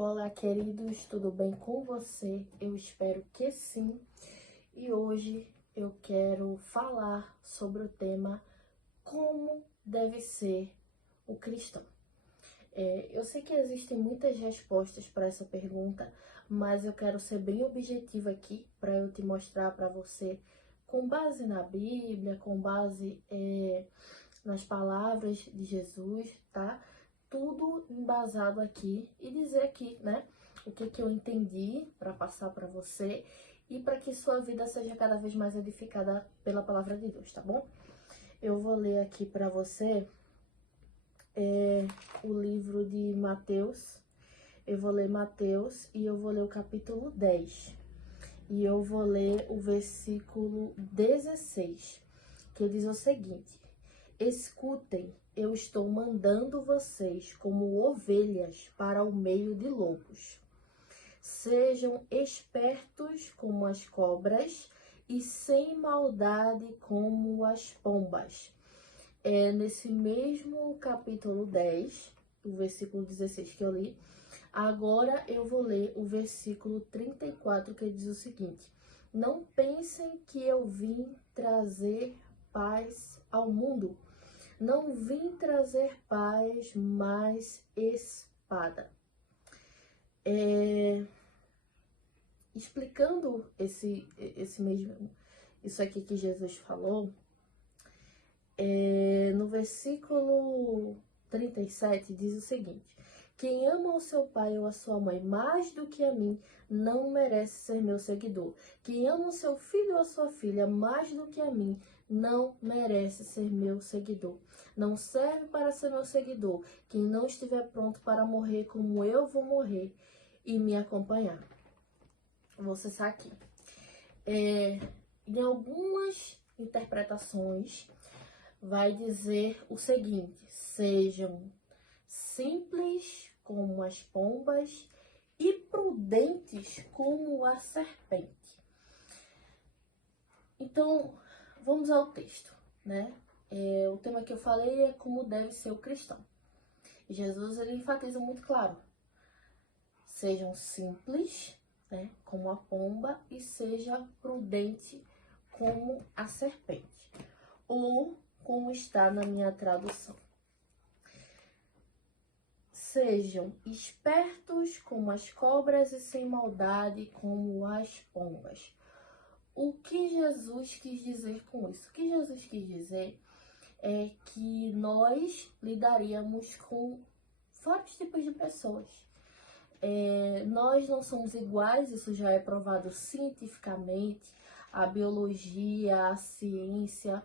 Olá, queridos, tudo bem com você? Eu espero que sim. E hoje eu quero falar sobre o tema como deve ser o cristão. Eu sei que existem muitas respostas para essa pergunta, mas eu quero ser bem objetiva aqui para eu te mostrar para você, com base na Bíblia, com base nas palavras de Jesus, tá? Tudo embasado aqui e dizer aqui, né? O que eu entendi para passar para você e para que sua vida seja cada vez mais edificada pela palavra de Deus, tá bom? Eu vou ler aqui para você o livro de Mateus. Eu vou ler Mateus e eu vou ler o capítulo 10. E eu vou ler o versículo 16, que diz o seguinte: Escutem, eu estou mandando vocês como ovelhas para o meio de lobos. Sejam espertos como as cobras e sem maldade como as pombas. Nesse mesmo capítulo 10, o versículo 16 que eu li, agora eu vou ler o versículo 34, que diz o seguinte: Não pensem que eu vim trazer paz ao mundo. Não vim trazer paz, mas espada. Explicando isso aqui que Jesus falou, no versículo 37 diz o seguinte: Quem ama o seu pai ou a sua mãe mais do que a mim, não merece ser meu seguidor. Quem ama o seu filho ou a sua filha mais do que a mim, não merece ser meu seguidor. Não serve para ser meu seguidor quem não estiver pronto para morrer como eu vou morrer e me acompanhar. Vou cessar aqui. Em algumas interpretações, vai dizer o seguinte: sejam simples como as pombas e prudentes como a serpente. Então, vamos ao texto, né? O tema que eu falei é como deve ser o cristão. Jesus, ele enfatiza muito claro: sejam simples, né, como a pomba, e seja prudente como a serpente. Ou, como está na minha tradução, sejam espertos como as cobras e sem maldade como as pombas. O que Jesus quis dizer com isso? O que Jesus quis dizer é que nós lidaríamos com vários tipos de pessoas. Nós não somos iguais, isso já é provado cientificamente. A biologia, a ciência,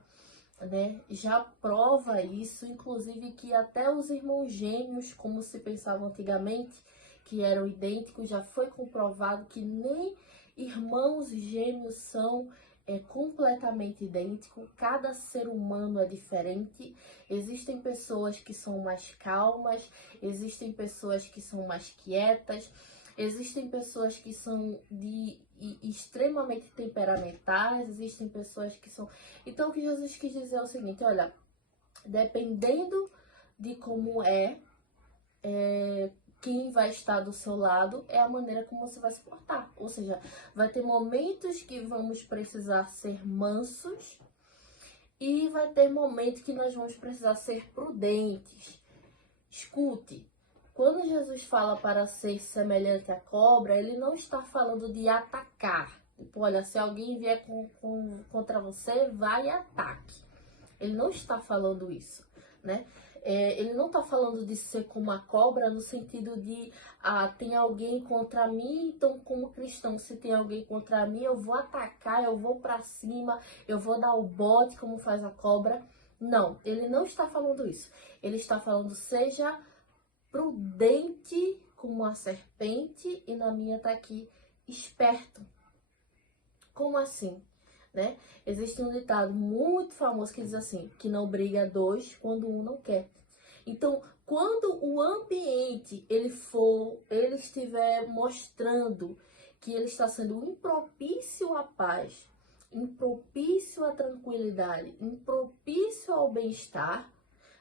né, já prova isso, inclusive que até os irmãos gêmeos, como se pensava antigamente, que eram idênticos, já foi comprovado que nem irmãos gêmeos são completamente idênticos. Cada ser humano é diferente. Existem pessoas que são mais calmas, existem pessoas que são mais quietas, existem pessoas que são extremamente temperamentais, existem pessoas que são... Então, o que Jesus quis dizer é o seguinte: olha, dependendo de como quem vai estar do seu lado, é a maneira como você vai se portar. Ou seja, vai ter momentos que vamos precisar ser mansos e vai ter momentos que nós vamos precisar ser prudentes. Escute, quando Jesus fala para ser semelhante à cobra, ele não está falando de atacar. Tipo, olha, se alguém vier contra você, vai e ataque. Ele não está falando isso, né? Ele não está falando de ser como a cobra no sentido de, tem alguém contra mim, então como cristão, se tem alguém contra mim, eu vou atacar, eu vou para cima, eu vou dar o bote como faz a cobra. Não, ele não está falando isso. Ele está falando, seja prudente como a serpente, e na minha tá aqui, esperto. Como assim? Né? Existe um ditado muito famoso que diz assim, que não briga dois quando um não quer. Então, quando o ambiente ele estiver mostrando que ele está sendo impropício à paz, impropício à tranquilidade, impropício ao bem-estar,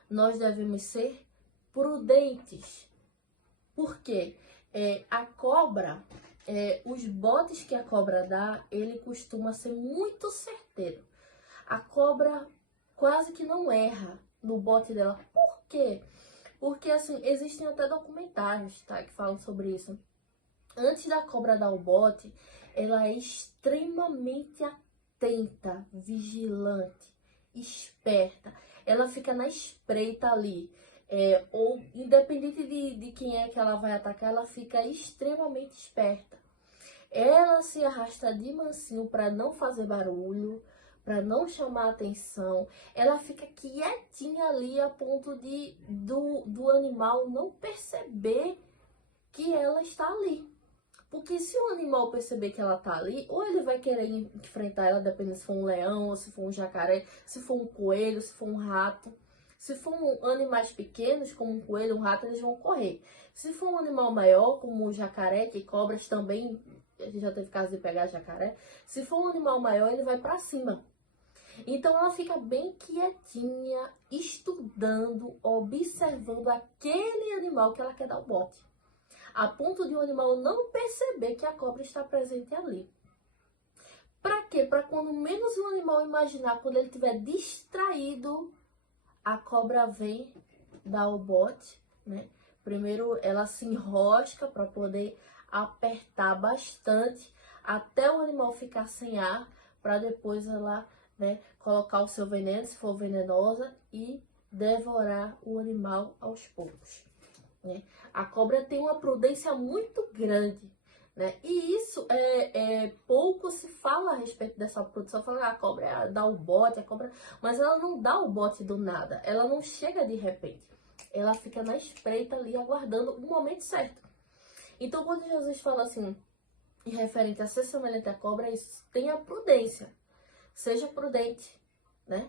nós devemos ser prudentes. Por quê? A cobra, os botes que a cobra dá, ele costuma ser muito certeiro. A cobra quase que não erra no bote dela. Por quê? Porque, assim, existem até documentários, tá, que falam sobre isso. Antes da cobra dar o bote, ela é extremamente atenta, vigilante, esperta. Ela fica na espreita ali. Ou independente de quem é que ela vai atacar, ela fica extremamente esperta. Ela se arrasta de mansinho para não fazer barulho, para não chamar atenção. Ela fica quietinha ali a ponto do animal não perceber que ela está ali. Porque se o animal perceber que ela tá ali, ou ele vai querer enfrentar ela, dependendo se for um leão, ou se for um jacaré, se for um coelho, se for um rato. Se for animais pequenos, como um coelho, um rato, eles vão correr. Se for um animal maior, como o jacaré, que cobras também, a gente já teve caso de pegar jacaré. Se for um animal maior, ele vai para cima. Então ela fica bem quietinha, estudando, observando aquele animal que ela quer dar o bote. A ponto de o animal não perceber que a cobra está presente ali. Para quê? Para quando menos o animal imaginar, quando ele estiver distraído, a cobra vem dar o bote, né? Primeiro ela se enrosca para poder apertar bastante até o animal ficar sem ar, para depois ela, né, colocar o seu veneno, se for venenosa, e devorar o animal aos poucos, né? A cobra tem uma prudência muito grande, né? E isso pouco se fala a respeito dessa produção. Fala, a cobra dá o bote, a cobra, mas ela não dá o bote do nada. Ela não chega de repente. Ela fica na espreita ali aguardando o momento certo. Então, quando Jesus fala assim, em referente a ser semelhante à cobra, é isso. Tenha prudência. Seja prudente, né?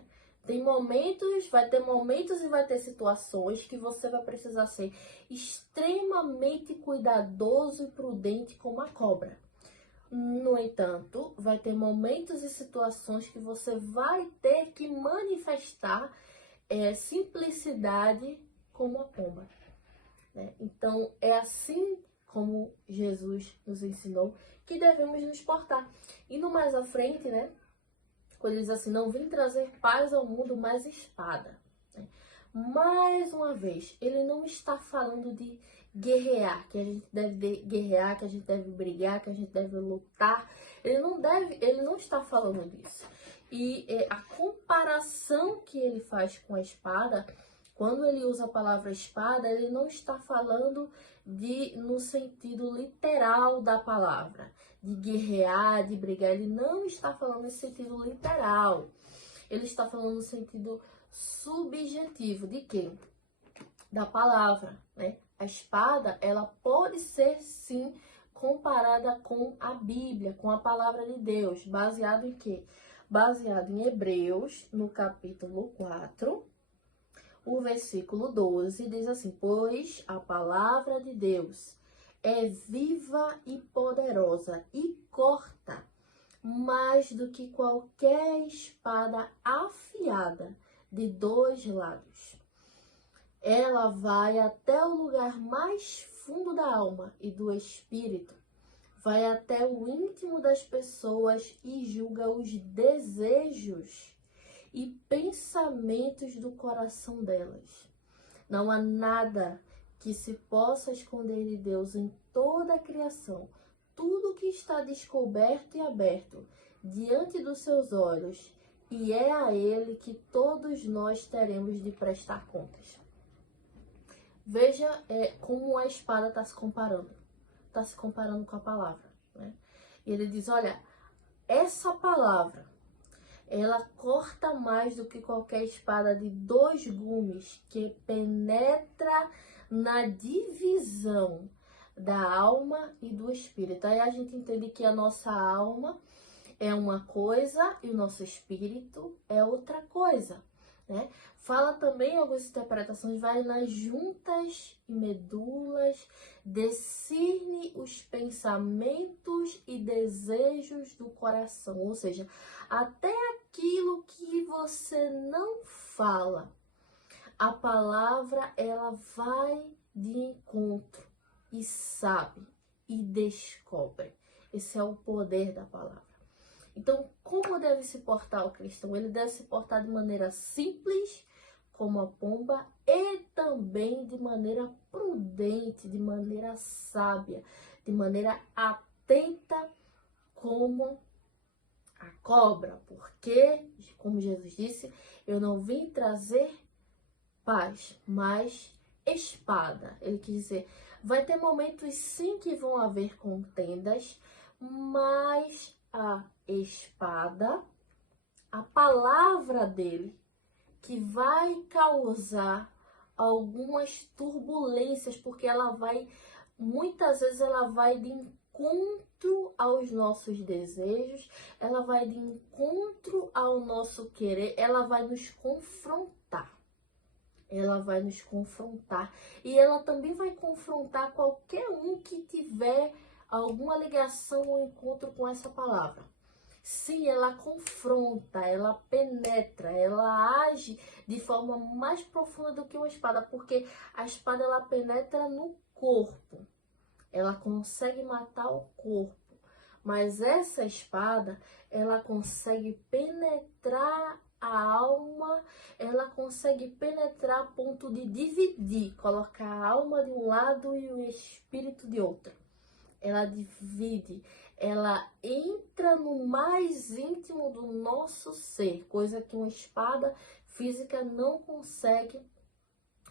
Vai ter momentos e vai ter situações que você vai precisar ser extremamente cuidadoso e prudente como a cobra. No entanto, vai ter momentos e situações que você vai ter que manifestar simplicidade como a pomba, né? Então, é assim como Jesus nos ensinou que devemos nos portar. E no mais à frente, né? Quando ele diz assim, não vim trazer paz ao mundo, mas espada. Mais uma vez, ele não está falando de guerrear, que a gente deve guerrear, que a gente deve brigar, que a gente deve lutar. Ele não está falando disso. E a comparação que ele faz com a espada, quando ele usa a palavra espada, ele não está falando no sentido literal da palavra, de guerrear, de brigar. Ele não está falando nesse sentido literal. Ele está falando no sentido subjetivo de quê? Da palavra, né? A espada, ela pode ser sim comparada com a Bíblia, com a palavra de Deus, baseado em quê? Baseado em Hebreus, no capítulo 4, o versículo 12, diz assim, pois a palavra de Deus é viva e poderosa e corta mais do que qualquer espada afiada de 2 lados. Ela vai até o lugar mais fundo da alma e do espírito, vai até o íntimo das pessoas e julga os desejos e pensamentos do coração delas. Não há nada que se possa esconder de Deus em toda a criação. Tudo que está descoberto e aberto diante dos seus olhos, e é a ele que todos nós teremos de prestar contas. Veja como a espada está se comparando. Está se comparando com a palavra, né? E ele diz, olha, essa palavra, ela corta mais do que qualquer espada de 2 gumes, que penetra na divisão da alma e do espírito. Aí a gente entende que a nossa alma é uma coisa e o nosso espírito é outra coisa, né? Fala também, algumas interpretações, vai nas juntas e medulas, discerne os pensamentos e desejos do coração, ou seja, até aquilo que você não fala, a palavra ela vai de encontro e sabe e descobre. Esse é o poder da palavra. Então, como deve se portar o cristão? Ele deve se portar de maneira simples, como a pomba, e também de maneira prudente, de maneira sábia, de maneira atenta, como a cobra. Porque, como Jesus disse, eu não vim trazer paz, mas espada. Ele quis dizer, vai ter momentos sim que vão haver contendas, mas a espada, a palavra dele, que vai causar algumas turbulências, porque muitas vezes ela vai de encontro aos nossos desejos, ela vai de encontro ao nosso querer, ela vai nos confrontar. Ela vai nos confrontar e ela também vai confrontar qualquer um que tiver alguma ligação ou encontro com essa palavra. Sim, ela confronta, ela penetra, ela age de forma mais profunda do que uma espada, porque a espada ela penetra no corpo, ela consegue matar o corpo, mas essa espada ela consegue penetrar a alma, ela consegue penetrar a ponto de dividir, colocar a alma de um lado e o espírito de outro. Ela divide, ela entra no mais íntimo do nosso ser, coisa que uma espada física não consegue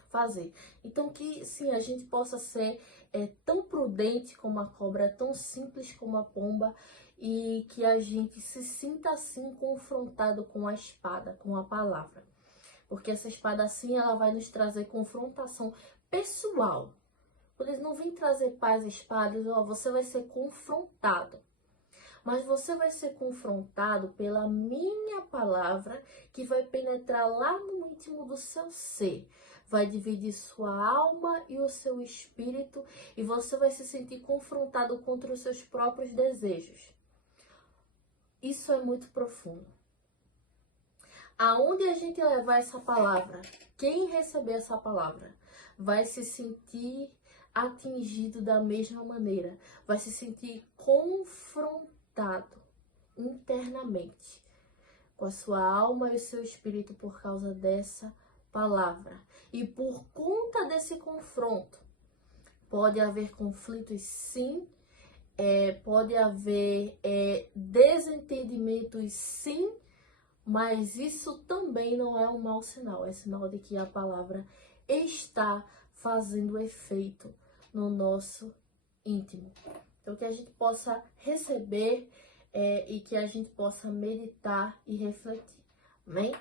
fazer. Então que sim, a gente possa ser tão prudente como a cobra, tão simples como a pomba, e que a gente se sinta assim confrontado com a espada, com a palavra. Porque essa espada assim, ela vai nos trazer confrontação pessoal. Por isso, não vem trazer paz e espadas, ó, você vai ser confrontado. Mas você vai ser confrontado pela minha palavra, que vai penetrar lá no íntimo do seu ser. Vai dividir sua alma e o seu espírito, e você vai se sentir confrontado contra os seus próprios desejos. Isso é muito profundo. Aonde a gente levar essa palavra, quem receber essa palavra vai se sentir atingido da mesma maneira, vai se sentir confrontado internamente com a sua alma e o seu espírito por causa dessa palavra. E por conta desse confronto, pode haver conflitos sim, pode haver desentendimentos sim, mas isso também não é um mau sinal, é sinal de que a palavra está fazendo efeito no nosso íntimo. Então, que a gente possa receber e que a gente possa meditar e refletir. Amém?